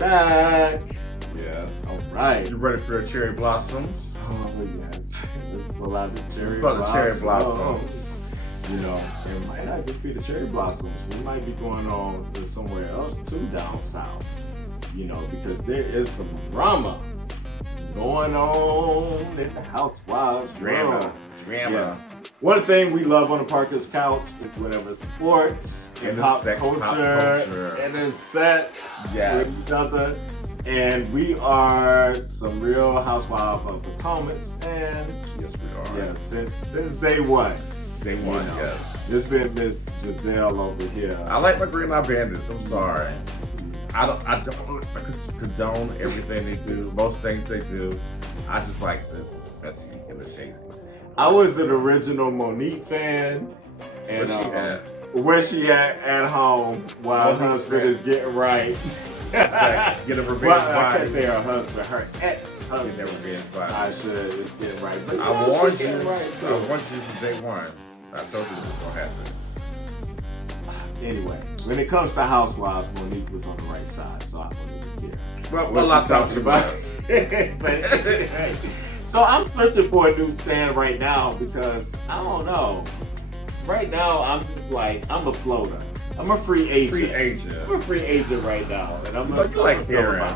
back. Yes. All right. You ready for your cherry blossoms? Oh, yes. Let's pull out the cherry Pull out the cherry blossoms. You know, it might not just be the cherry blossoms. We might be going on to somewhere else too down south. You know, because there is some drama going on in the housewives Drama. Yes. One thing we love on the Parker's Couch is whatever sports and pop culture and it's set with each other. And we are some real Housewives of Potomac fans. Yes, we are. Yes, since day one. Day one, yes. There's been Miss Giselle over here. I like my Green Line Bandits. I'm sorry. I don't condone everything they do. Most things they do. I just like the messy and the shady. I was an original Monique fan. And where she at home while her husband is getting right. Get a revenge I can't say her husband, her ex-husband. Get a revenge vibe. I should is getting right. But I warned you. Right, I warned you from day one. I told you this was gonna happen. Anyway, when it comes to Housewives, Monique was on the right side, so I don't even care. Well, a lot of times she was. But anyway, so I'm searching for a new stand right now because I don't know. Right now, I'm just like, I'm a floater. I'm a free agent. I'm a free agent right now, and I'm like Karen.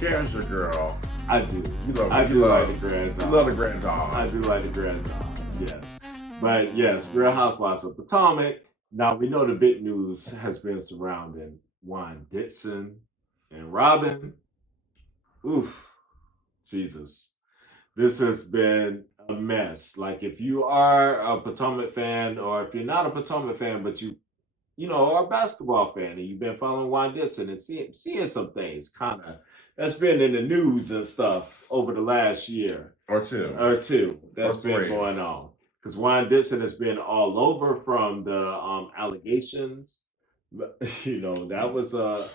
Karen's your girl. I do. I do like the grand dog. You love the grand dog. I do like the grand dog. Yes, but yes, Real Housewives of Potomac. Now we know the big news has been surrounding Juan Dixon and Robyn. Oof, Jesus, this has been a mess. Like if you are a Potomac fan, or if you're not a Potomac fan, but you know, are a basketball fan and you've been following Juan Dixon and seeing some things kind of that's been in the news and stuff over the last year or two that's been going on. Because Juan Dixon has been all over from the allegations. You know, that was a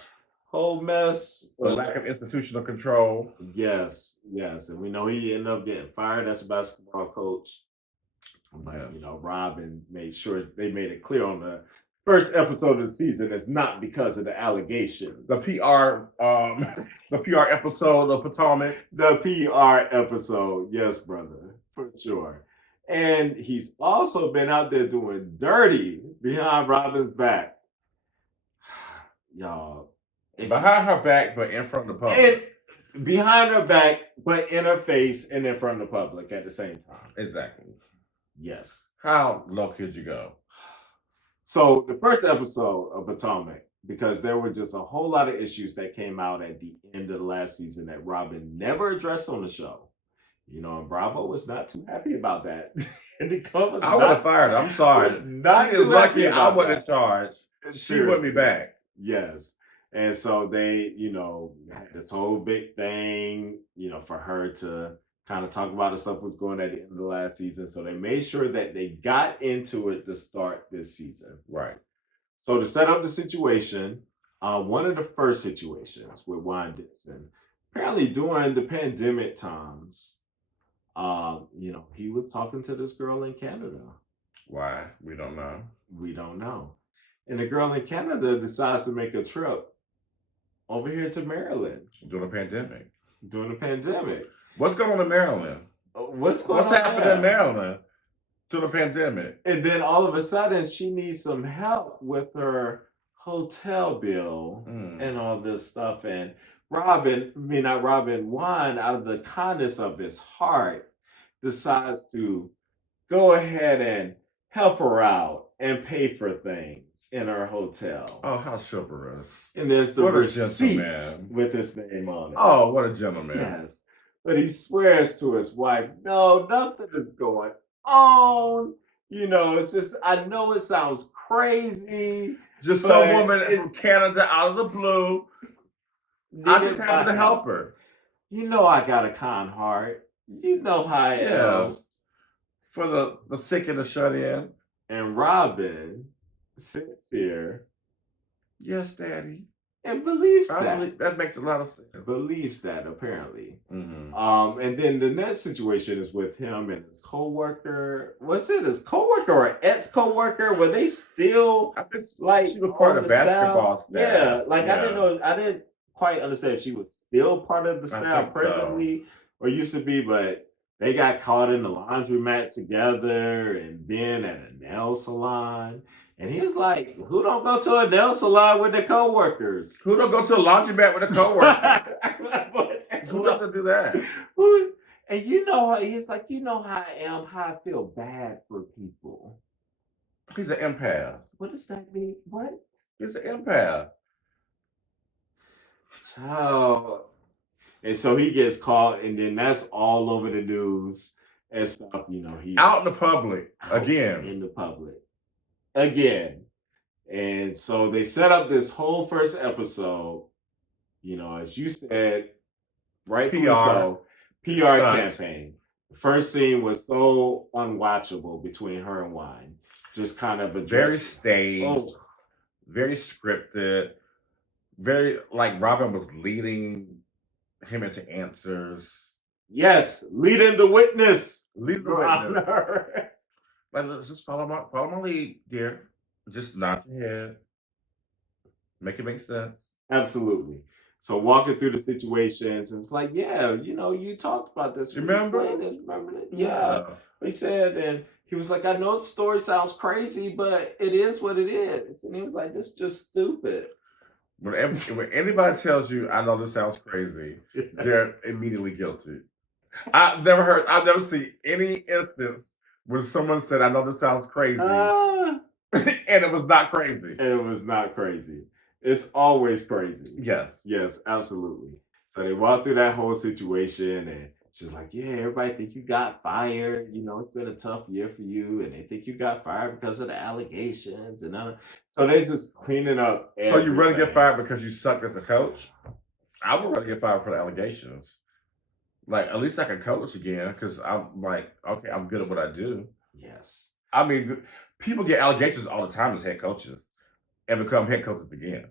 whole mess. The lack of institutional control. Yes. And we know he ended up getting fired as a basketball coach. But, you know, Robyn made sure they made it clear on the first episode of the season it's not because of the allegations. The PR episode of Potomac. The PR episode, yes, brother, for sure. And he's also been out there doing dirty behind Robyn's back. Y'all. Behind her back, but in front of the public. Behind her back, but in her face and in front of the public at the same time. Exactly. Yes. How low could you go? So the first episode of Potomac, because there were just a whole lot of issues that came out at the end of the last season that Robyn never addressed on the show. You know, and Bravo was not too happy about that. And the was I would have fired her. I'm sorry. She is lucky I wasn't in charge. She wouldn't be back. Yes. And so they, you know, had this whole big thing, you know, for her to kind of talk about the stuff was going at the end of the last season. So they made sure that they got into it to start this season. Right. So to set up the situation, one of the first situations with Juan Dixon, apparently during the pandemic times, you know, he was talking to this girl in Canada. Why? We don't know. We don't know. And the girl in Canada decides to make a trip over here to Maryland. During the pandemic. What's going on in Maryland? What's happening in Maryland during the pandemic? And then all of a sudden, she needs some help with her hotel bill and all this stuff. And Juan, out of the kindness of his heart, decides to go ahead and help her out and pay for things in her hotel. Oh, how chivalrous. And there's the receipt with his name on it. Oh, what a gentleman. Yes. But he swears to his wife, no, nothing is going on. You know, it's just, I know it sounds crazy. Just some woman from Canada out of the blue. I just happened to help her. You know I got a kind heart. You know how I am. For the sick and the shut in. And Robyn, sincere. Yes, Daddy. And believes that. That makes a lot of sense. Believes that, apparently. Mm-hmm. And then the next situation is with him and his co-worker. What's it? His co-worker or ex-co-worker? Were they still like she was part of basketball staff? Yeah, like I didn't know. quite understand if she was still part of the I staff think so. presently or used to be, but they got caught in the laundromat together and then at a nail salon. And he was like, who don't go to a nail salon with their coworkers? Who don't go to a laundromat with a coworker? Who doesn't do that? And you know, he's like, you know how I am, how I feel bad for people. He's an empath. What does that mean? What? He's an empath. Child. And so he gets caught, and then that's all over the news and stuff. You know, he's Out in the public out again. in the public again. And so they set up this whole first episode, you know, as you said, rightfully so, PR Stunt. campaign. The first scene was so unwatchable between her and Juan. Just kind of a Very staged, Oh, very scripted, very like Robyn was leading him into answers. yes, leading the witness. Leading the Your witness. Honor. Like, let's just follow my lead, dear. Just nod your head. Make it make sense. Absolutely. So walking through the situations, and it's like, yeah, you know, you talked about this. Remember? Explained this, remember that? Yeah. He said, and he was like, I know the story sounds crazy, but it is what it is. And he was like, this is just stupid. When anybody tells you, I know this sounds crazy, they're immediately guilty. I've never seen any instance where someone said, I know this sounds crazy, and it was not crazy. And it was not crazy. It's always crazy. Yes. Yes, absolutely. So they walk through that whole situation, and she's like, yeah, everybody think you got fired. You know, it's been a tough year for you, and they think you got fired because of the allegations. And so they just cleaning up everything. So you rather get fired because you suck as a coach? I would rather get fired for the allegations. Like, at least I can coach again, because I'm like, okay, I'm good at what I do. Yes. I mean, people get allegations all the time as head coaches and become head coaches again.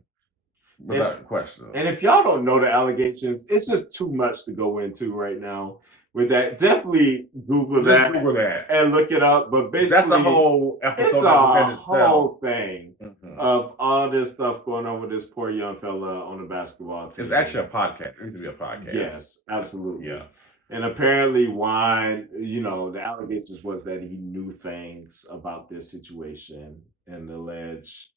Without question. And if y'all don't know the allegations, it's just too much to go into right now with that. Definitely Google that and look it up. But basically, that's a whole episode. It's a whole thing of all this stuff going on with this poor young fella on the basketball team. It's actually a podcast. It needs to be a podcast. Yes, absolutely. Yeah. And apparently Juan, you know, the allegations was that he knew things about this situation and alleged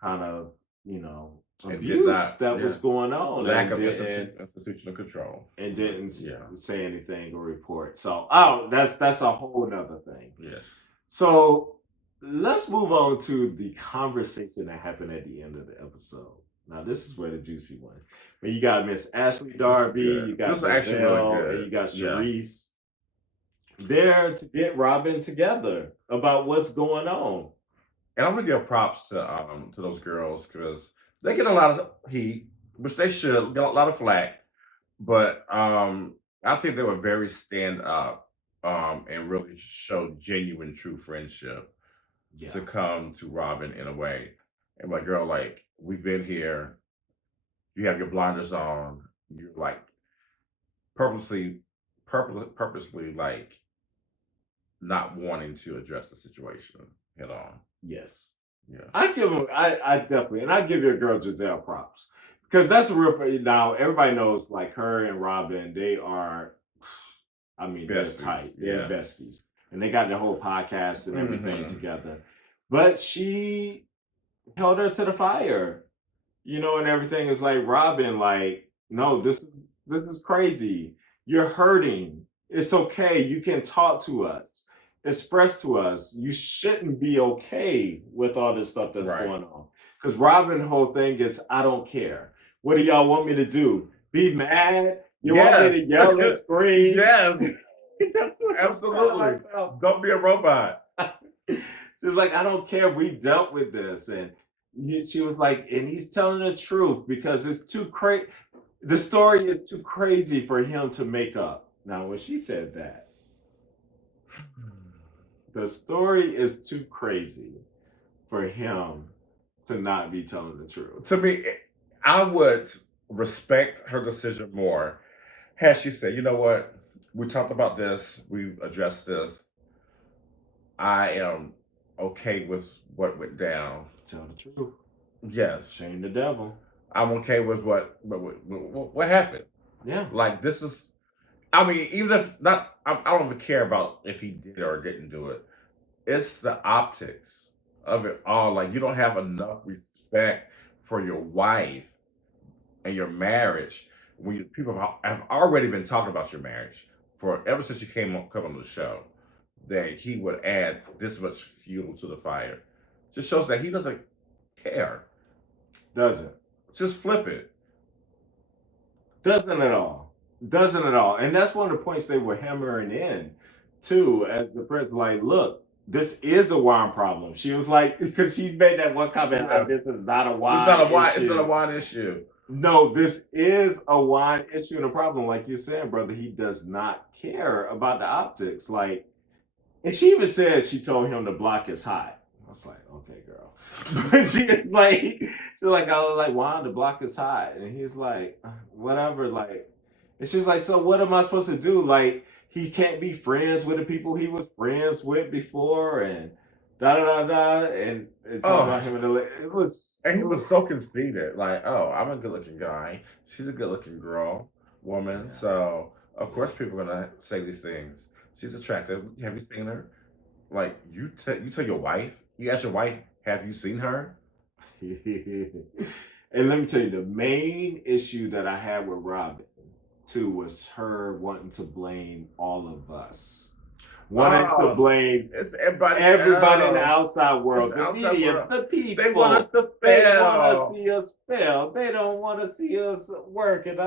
kind of, you know, abuse that was going on. Lack of institutional control. And didn't say anything or report. So, that's a whole nother thing. Yes. So let's move on to the conversation that happened at the end of the episode. Now, this is where the juicy one. When you got Miss Ashley Darby, you got Giselle, and you got Charisse there to get Robyn together about what's going on. And I'm gonna give props to those girls, because they get a lot of heat, which they should, get a lot of flack. But I think they were very stand up and really showed genuine, true friendship to come to Robyn in a way. And my girl, like, we've been here. You have your blinders on. You're like purposely like not wanting to address the situation head on. Yes. Yeah. I definitely, and I give your girl Giselle props, because that's a real. Now everybody knows, like, her and Robyn, they are, I mean, they're tight. They're besties, and they got their whole podcast and everything together. But she held her to the fire, you know, and everything is like, Robyn, like, no, this is crazy. You're hurting. It's okay. You can talk to us. Express to us. You shouldn't be okay with all this stuff that's going on. Because Robyn's whole thing is, I don't care. What do y'all want me to do? Be mad? You want me to yell and scream? Yes. That's what absolutely. Don't be a robot. She's like, I don't care. We dealt with this. And she was like, and he's telling the truth, because it's too crazy. The story is too crazy for him to make up. Now, when she said that, the story is too crazy for him to not be telling the truth. To me, I would respect her decision more had she said, you know what, we talked about this, we addressed this. I am okay with what went down. Tell the truth. Yes. Shame the devil. I'm okay with what happened. Yeah. Like this is, I mean, even if not, I don't even care about if he did or didn't do it. It's the optics of it all. Like you don't have enough respect for your wife and your marriage when people have already been talking about your marriage for ever since you come on the show. That he would add this much fuel to the fire, just shows that he doesn't care. Doesn't. Just flip it. Doesn't at all. Doesn't at all. And that's one of the points they were hammering in too, as the president's like, look, this is a wine problem. She was like, because she made that one comment, Yes. this is not a wine It's not a wine. issue. It's not a wine issue. No, this is a wine issue and a problem. Like you're saying, brother, he does not care about the optics. Like, and she even said she told him the block is hot. I was like, okay, girl. But she's like, I was like, Juan, the block is hot. And he's like, whatever. Like, and she's like, so what am I supposed to do? Like, he can't be friends with the people he was friends with before, and da da da da. And talking about him and it was, and he was so conceited. Like, oh, I'm a good-looking guy. She's a good-looking woman. Yeah. So of course people are gonna say these things. She's attractive. Have you seen her? Like you tell your wife. You ask your wife, have you seen her? And let me tell you, the main issue that I had with Robyn too was her wanting to blame all of us. Wanting to blame It's everybody in the outside world, It's the outside media, world. the people. They want us to They fail. want to see us fail. They don't want to see us work. And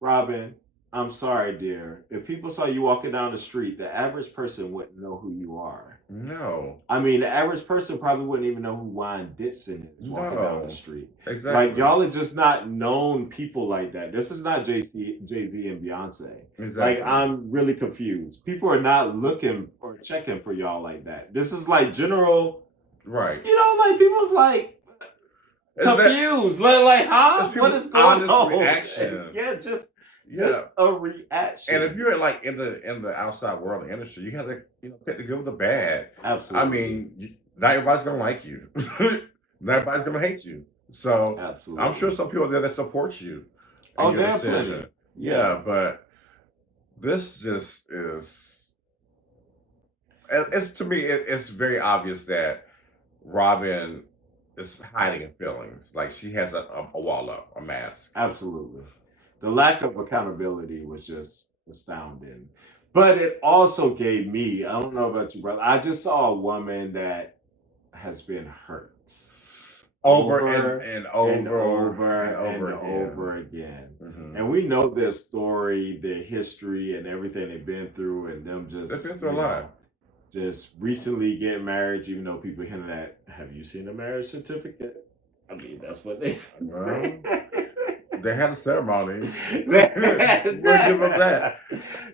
Robyn, I'm sorry, dear. If people saw you walking down the street, the average person wouldn't know who you are. No. I mean, the average person probably wouldn't even know who Juan Dixon is walking down No. the street. Exactly. Like, y'all are just not known people like that. This is not Jay-Z and Beyonce. Exactly. Like, I'm really confused. People are not looking or checking for y'all like that. This is like general, Right. you know, like people's like confused. Like, huh? What is going on? Reaction. Yeah, just a reaction. And if you're like in the outside world, the industry, you have to take the good with the bad. Absolutely. I mean, not everybody's gonna like you. Not everybody's gonna hate you. So absolutely, I'm sure some people there that support you. Oh, definitely. Yeah, but this just is. It's to me, it's very obvious that Robyn is hiding feelings. Like she has a wall up, a mask. Absolutely. The lack of accountability was just astounding. But it also gave me, I don't know about you, brother, I just saw a woman that has been hurt. Over and over again. Mm-hmm. And we know their story, their history, and everything they've been through, and them just they've been through a lot. Just recently getting married, even though people hinted at, have you seen a marriage certificate? I mean, that's what they say. They had a ceremony. We'll give them that.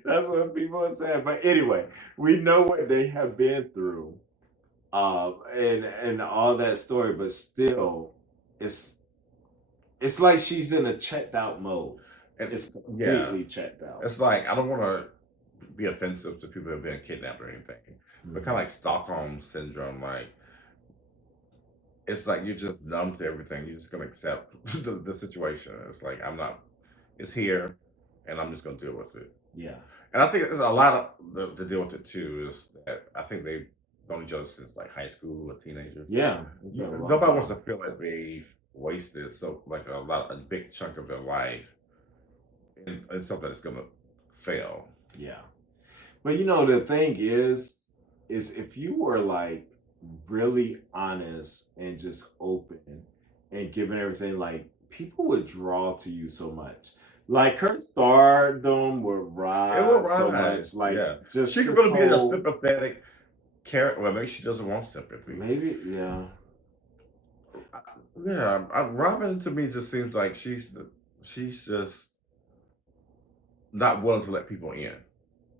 That's what people are saying. But anyway, we know what they have been through, and all that story. But still, it's like she's in a checked out mode, and it's completely checked out. It's like, I don't want to be offensive to people who have been kidnapped or anything, but kind of like Stockholm syndrome. Like, it's like you're just numb to everything. You're just gonna accept the situation. It's like it's here, and I'm just gonna deal with it. Yeah. And I think there's a lot to deal with it too. Is that I think they've known each other since like high school or teenagers. Yeah. Nobody wants to feel like they've wasted a big chunk of their life in something that's gonna fail. Yeah. But the thing is if you were like really honest and just open and giving everything, like people would draw to you so much. Like her stardom would rise so much. Like just she could really be a sympathetic character. Well, maybe she doesn't want sympathy. Maybe, yeah. Yeah, Robyn to me just seems like she's just not willing to let people in.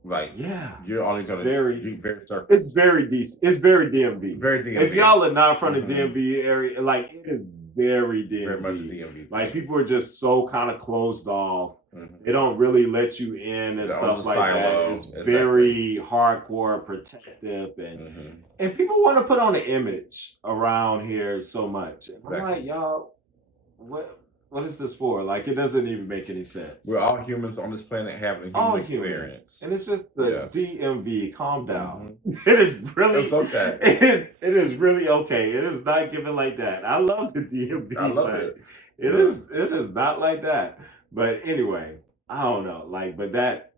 Like, you're only gonna be very surface. It's very decent. It's very DMV. Very DMV. If y'all are not from the DMV area, like it is very DMV. Very much DMV. Like people are just so kind of closed off. They don't really let you in and stuff like that. It's very hardcore protective, and people want to put on an image around here so much. And I'm like, y'all, what? what is this for? Like, it doesn't even make any sense. We're all humans on this planet having a All human humans. experience. And it's just the Yes. DMV. Calm down. It is really It's okay. It is really okay. It is not given like that. I love the DMV. I love but it. It Yeah. is not like that. But anyway, I don't know. Like, but that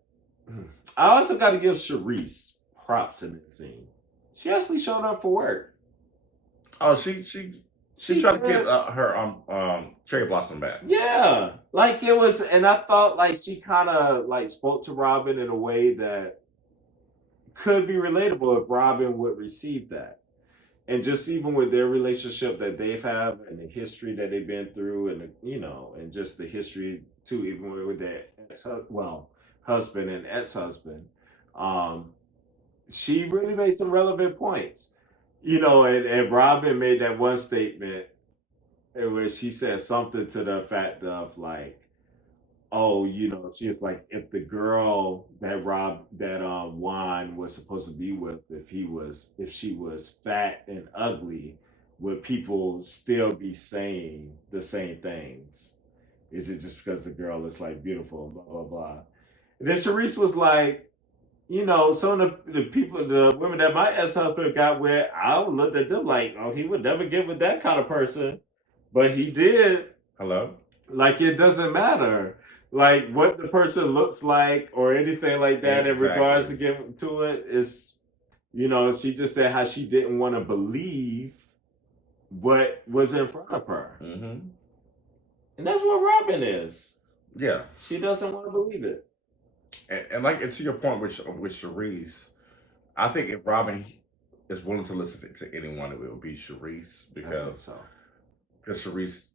I also got to give Sharice props in this scene. She actually showed up for work. Oh, she tried to get her cherry blossom back. Yeah, like it was, and I thought like she kind of like spoke to Robyn in a way that could be relatable if Robyn would receive that. And just even with their relationship that they've had and the history that they've been through, and and just the history too, even with their husband and ex-husband, she really made some relevant points. And Robyn made that one statement where she said something to the effect of like, oh, she was like, if the girl that Juan was supposed to be with, if she was fat and ugly, would people still be saying the same things? Is it just because the girl is like beautiful and blah blah blah? And then Sharice was like, some of the women that my ex-husband got with, I looked at them like, oh, he would never get with that kind of person, but he did. Hello? Like, it doesn't matter like what the person looks like or anything like that in regards to getting to it. Is she just said how she didn't want to believe what was in front of her. Mm-hmm. And that's what Robyn is. Yeah. She doesn't want to believe it. And like, and to your point with Sharice, I think if Robyn is willing to listen to anyone, it will be Sharice, because Sharice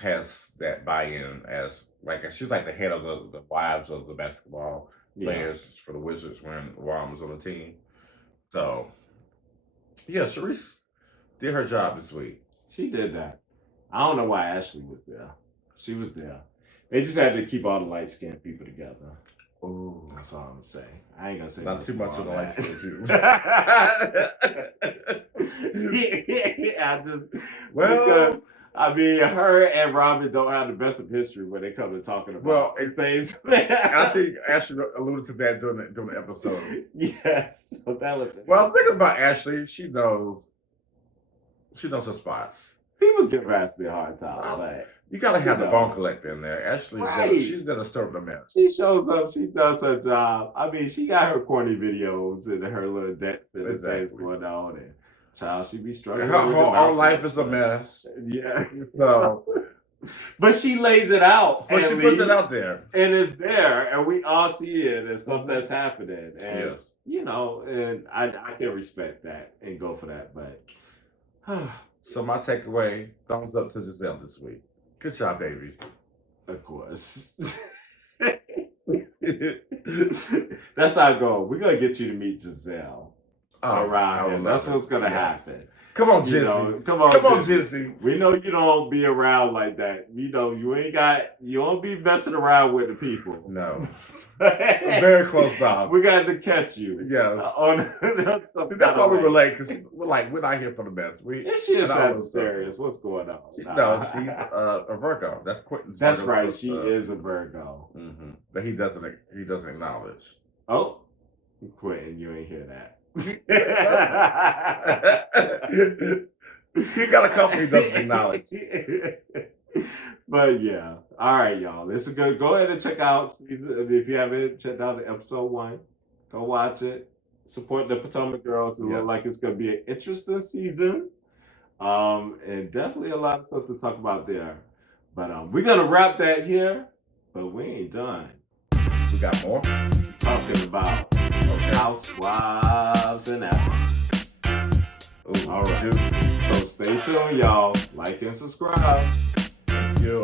has that buy-in as like, she's like the head of the wives of the basketball players for the Wizards when Juan was on the team. So yeah, Sharice did her job this week. She did that. I don't know why Ashley was there. She was there. They just had to keep all the light-skinned people together. Ooh, that's all I'm gonna say. I ain't gonna say not too much of the light-skinned people. Because I mean, her and Robyn don't have the best of history when they come to talking about things. I think Ashley alluded to that during the episode. Yes. So that was well, thinking about Ashley, she knows her spots. People give Ashley a hard time. Like, you gotta have the bone collector in there. Ashley, she's gonna serve the mess. She shows up, she does her job. I mean, she got her corny videos and her little dance and things going on, and child, she be struggling. Her whole life is a mess. Yeah. So, but she lays it out. But she puts it out there, and it's there, and we all see it, and stuff that's happening, and and I can respect that and go for that, but. So my takeaway: thumbs up to Giselle this week. Good job, baby. Of course. That's how I go. We're gonna get you to meet Giselle around here. That's what's gonna happen. Come on, Jizzy. Come on, Jizzy. We know you don't be around like that. You don't be messing around with the people. No. Very close down. We got to catch you. Yes. That's why we relate, because we're not here for the best. She is Sagittarius. What's going on? No, she's a Virgo. That's Quentin's. That's right. She is a Virgo. Mm-hmm. But he doesn't acknowledge. Oh, Quentin, you ain't hear that. He got a couple he doesn't acknowledge. But yeah, all right, y'all. This is good. Go ahead and check out, if you haven't checked out episode 1, go watch it. Support the Potomac Girls. It looks like it's gonna be an interesting season, and definitely a lot of stuff to talk about there. But we're gonna wrap that here, but we ain't done. We got more talking about housewives and apples. All right. So stay tuned, y'all. Like and subscribe. Thank you.